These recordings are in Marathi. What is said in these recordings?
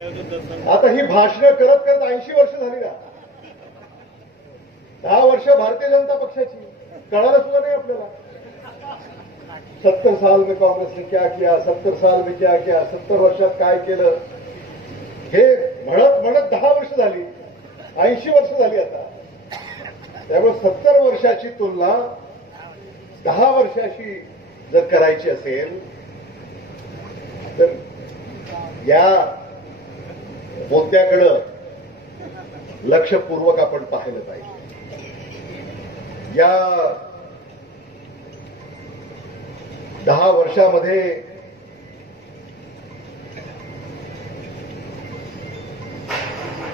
आता ही भाषणं करत करत 80 वर्ष झाली ना. 10 वर्ष भारतीय जनता पक्षाची कळायला सुद्धा नाही आपल्याला. 70 साल में कांग्रेस ने क्या किया, 70 साल में क्या किया, 70 वर्षात काय केलं, हे म्हणत म्हणत 10 वर्ष झाली, 80 वर्ष झाली आता. त्यामुळे 70 वर्षाची तुलना 10 वर्षाशी जर करायची असेल तर या मुद्द्याकडं लक्षपूर्वक आपण पाहिलं पाहिजे. या 10 वर्षामध्ये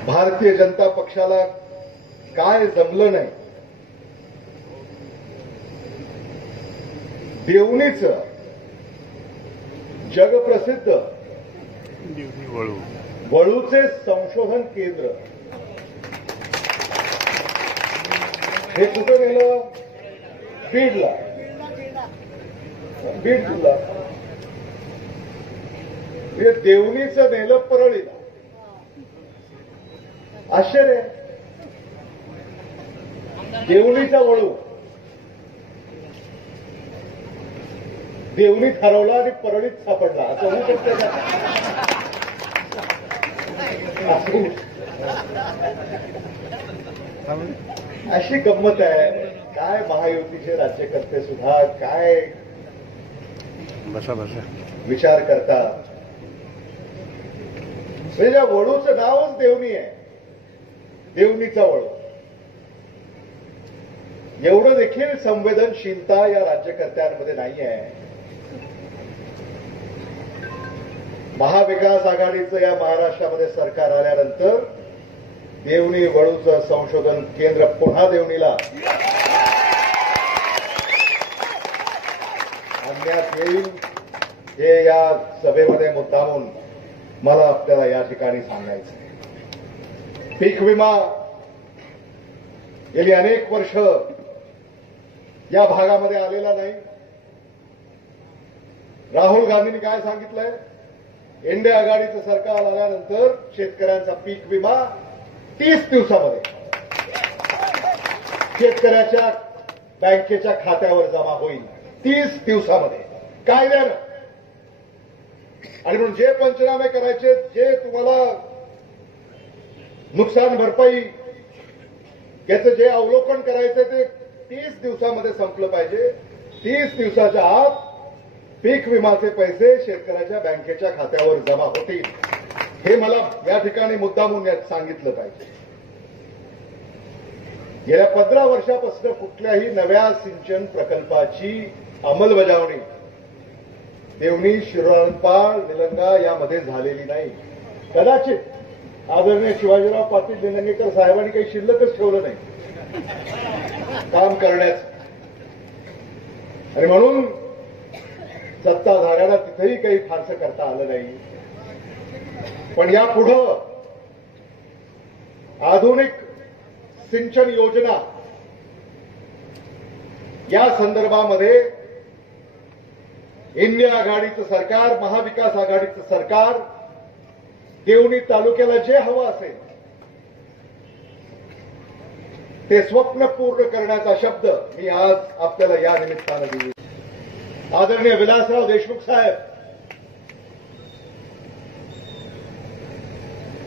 भारतीय जनता पक्षाला काय जमलं नाही. देवणीचं जगप्रसिद्ध वळूचे संशोधन केंद्र हे कुठं नेलं? बीडला. बीड जिल्हा. हे देवणीचं नेलं परळीला. आश्चर्य. देवणीचा वळू देवणीत हरवला आणि परळीत सापडला असं होऊ शकतं का? अशी गंमत आहे. काय महायुतीचे राज्यकर्ते सुद्धा काय विचार करतात. म्हणजे या वळूचं नावच देवणी आहे. देवणीचा वळू. एवढं देखील संवेदनशीलता या राज्यकर्त्यांमध्ये नाही आहे. महाविकास आघाडीचं या महाराष्ट्रामध्ये सरकार आल्यानंतर देवणी वळूचं संशोधन केंद्र पुन्हा देवणीला आणण्यात येईल हे या सभेमध्ये मुद्दामून मला आपल्याला या ठिकाणी सांगायचं आहे. पीक विमा गेली अनेक वर्ष या भागामध्ये आलेला नाही. राहुल गांधींनी काय सांगितलंय? इंडिया आघाडीचं सरकार आल्यानंतर शेतकऱ्यांचा पीक विमा 30 दिवसामध्ये शेतकऱ्याच्या बँकेच्या खात्यावर जमा होईल. 30 दिवसामध्ये कायद्यानं. आणि म्हणून जे पंचनामे करायचे, जे तुम्हाला नुकसान भरपाई याचं जे अवलोकन करायचं ते 30 दिवसामध्ये संपलं पाहिजे. 30 दिवसाच्या आत पीक विमाचे पैसे शेतकऱ्याच्या बँकेच्या खात्यावर जमा होतील. हे मला या ठिकाणी मुद्दामून सांगितलं पाहिजे. गेल्या 15 वर्षापासून कुठल्याही नव्या सिंचन प्रकल्पाची अंमलबजावणी देवणी, शिरोळपाळ, निलंगा यामध्ये झालेली नाही. कदाचित आदरणीय शिवाजीराव पाटील निलंगेकर साहेबांनी काही शिल्लकच ठेवलं नाही काम करण्याचं. आणि म्हणून सत्ताधाऱ्याला तिथेही काही फारसं करता आलं नाही. पण यापुढं आधुनिक सिंचन योजना या संदर्भामध्ये इंडिया आघाडीचं सरकार, महाविकास आघाडीचं सरकार देवणी तालुक्याला जे हवं असेल ते स्वप्न पूर्ण करण्याचा शब्द मी आज आपल्याला या निमित्तानं दिली. आदरणीय विलासराव देशमुख साहेब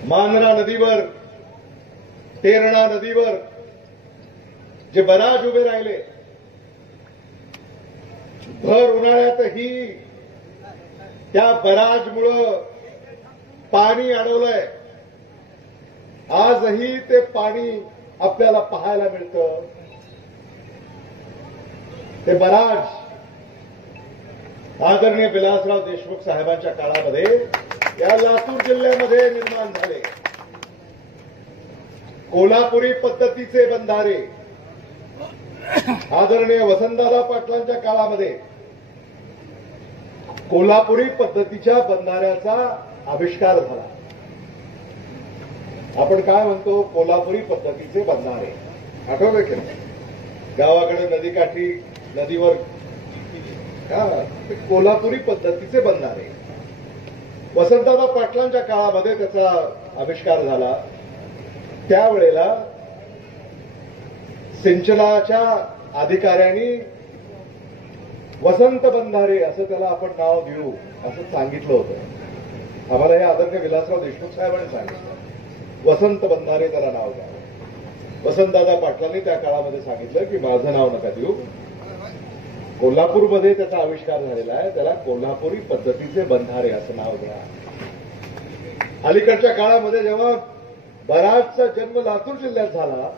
मांजरा नदीवर, तेरणा नदीवर जे बराज उभे राहिले, भर उन्हाळ्यातही त्या बराजमुळं पाणी अडवलंय. आजही ते पाणी आपल्याला पाहायला मिळतं. ते बराज आदरणीय विलासराव देशमुख साहेबांच्या काळामध्ये या लातूर जिल्ह्यामध्ये निर्माण झाले. कोल्हापुरी पद्धतीचे बंधारे आदरणीय वसंतदादा पाटलांच्या काळामध्ये कोल्हापुरी पद्धतीच्या बंधाऱ्याचा आविष्कार झाला. आपण काय म्हणतो? कोल्हापुरी पद्धतीचे बंधारे. आठवलं की नाही? गावाकडे नदीकाठी नदीवर कोल्हापुरी पद्धतीचे बंधारे. वसंतदादा पाटलांच्या काळामध्ये त्याचा आविष्कार झाला. त्यावेळेला सिंचनाच्या अधिकाऱ्यांनी वसंत बंधारे असं त्याला आपण नाव देऊ असं सांगितलं होतं. आम्हाला हे आदरणीय विलासराव देशमुख साहेबांनी सांगितलं वसंत बंधारे त्याला नाव द्या. वसंतदादा पाटलांनी त्या काळामध्ये सांगितलं की माझं नाव नका देऊ. कोल्हापूरमध्ये त्याचा आविष्कार झालेला आहे, त्याला कोल्हापुरी पद्धतीचे बंधारे असं नाव द्या. अलीकडच्या काळामध्ये जेव्हा बराचचा जन्म लातूर जिल्ह्यात झाला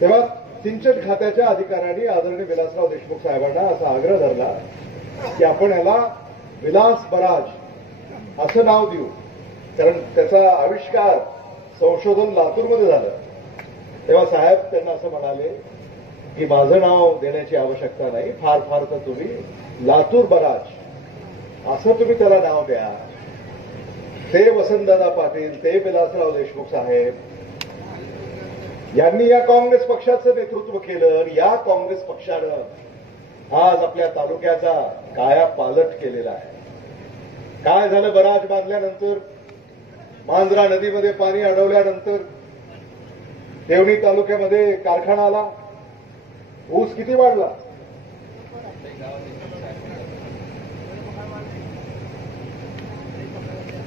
तेव्हा सिंचन खात्याच्या अधिकाऱ्यांनी आदरणीय विलासराव देशमुख साहेबांना असा आग्रह धरला की आपण याला विलास बराज असं नाव देऊ, कारण त्याचा आविष्कार संशोधन लातूरमध्ये झालं. तेव्हा साहेब त्यांना असं म्हणाले की माझं नाव देण्याची आवश्यकता नाही, फार फार तर तुम्ही लातूर बराज असं तुम्ही त्याला नाव द्या. ते वसंतदादा पाटील, ते विलासराव देशमुख साहेब यांनी या काँग्रेस पक्षाचं नेतृत्व केलं आणि या काँग्रेस पक्षानं आज आपल्या तालुक्याचा कायापालट केलेला आहे. काय झालं, बराज बांधल्यानंतर, मांजरा नदीमध्ये पाणी अडवल्यानंतर देवणी तालुक्यामध्ये कारखाना आला, ऊस किती वाढला.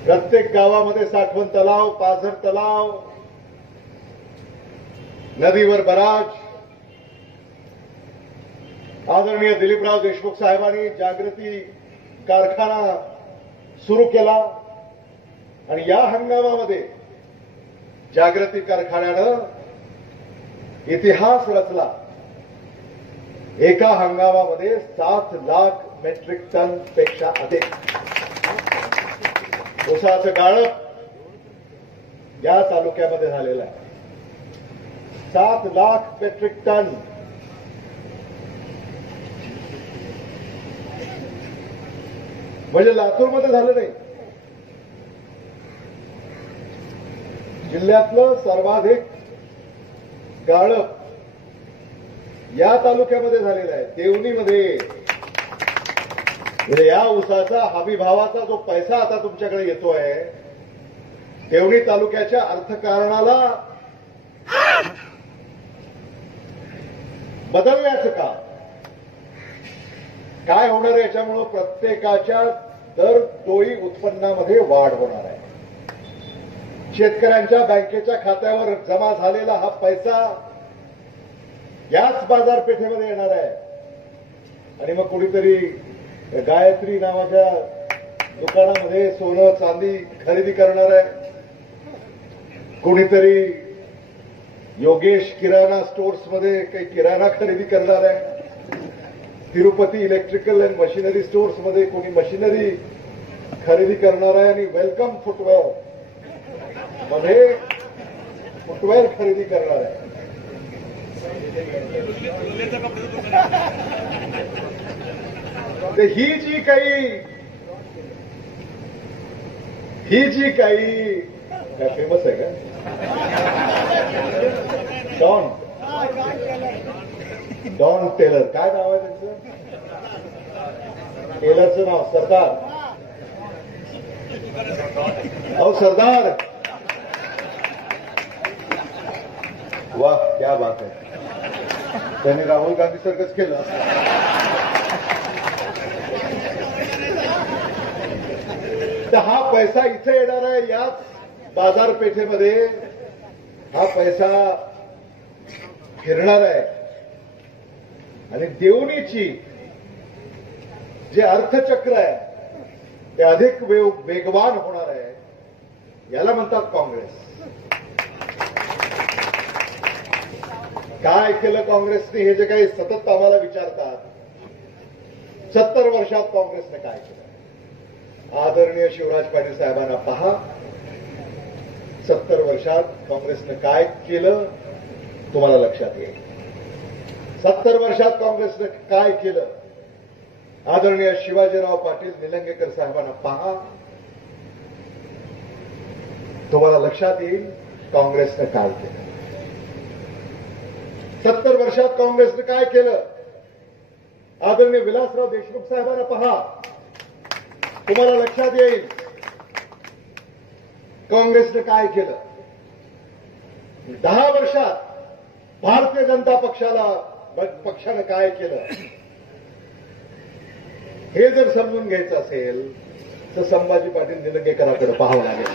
प्रत्येक गावामध्ये साठवण तलाव, पाझर तलाव, नदीवर बराज. आदरणीय दिलीपराव देशमुख साहेबांनी जागृती कारखाना सुरू केला आणि या हंगामामध्ये जागृती कारखान्यानं इतिहास रचला. एका हंगामामध्ये 7 लाख मेट्रिक टन पेक्षा अधिक ऊसाचं गाळप या तालुक्यामध्ये झालेलं आहे. 7 लाख मेट्रिक टन. म्हणजे लातूरमध्ये झालं नाही. जिल्ह्यातलं सर्वाधिक गाळप या तालुक्यामध्ये झालेला आहे, देवणीमध्ये. म्हणजे या ऊसाचा हमीभावाचा जो पैसा आता तुमच्याकडे येतोय, देवणी तालुक्याच्या अर्थकारणाला बदलण्याचं का काय होणार आहे. याच्यामुळं प्रत्येकाच्या दर डोई उत्पन्नामध्ये वाढ होणार आहे. शेतकऱ्यांच्या बँकेच्या खात्यावर जमा झालेला हा पैसा याच बाजारपेठेमध्ये येणार आहे आणि मग कुणीतरी गायत्री नावाच्या दुकानामध्ये सोनं चांदी खरेदी करणार आहे, कुणीतरी योगेश किराणा स्टोर्समध्ये काही किराणा खरेदी करणार आहे, तिरुपती इलेक्ट्रिकल अँड मशिनरी स्टोर्समध्ये कोणी मशिनरी खरेदी करणार आहे आणि वेलकम फुटवेअर मध्ये फुटवेअर खरेदी करणार आहे. ही जी काही काय फेमस आहे का, डॉन टेलर, काय नाव आहे त्यांचं, टेलरचं नाव सरदार. अहो सरदार, वाह क्या बात आहे. त्यांनी राहुल गांधी सारखंच केलं. तर हा पैसा इथे येणार आहे, याच बाजारपेठेमध्ये हा पैसा फिरणार आहे आणि देवणीची जे अर्थचक्र आहे ते अधिक वेगवान होणार आहे. याला म्हणतात काँग्रेस. काय केलं काँग्रेसने, हे जे काही सतत आम्हाला विचारतात, 70 वर्षात काँग्रेसने काय केलं. आदरणीय शिवराज पाटील साहेबांना पहा, 70 वर्षात काँग्रेसने काय केलं तुम्हाला लक्षात येईल. 70 वर्षात काँग्रेसने काय केलं. आदरणीय शिवाजीराव पाटील निलंगेकर साहेबांना पहा, तुम्हाला लक्षात येईल काँग्रेसने काय केलं. 70 वर्षात काँग्रेसने काय केलं. आदरणीय विलासराव देशमुख साहेबांना पहा, तुम्हाला लक्षात येईल काँग्रेसनं काय केलं, 10 वर्षात भारतीय जनता पक्षानं काय केलं, हे जर समजून घ्यायचं असेल तर संभाजी पाटील निलंगेकरांकडे पाहावं लागेल.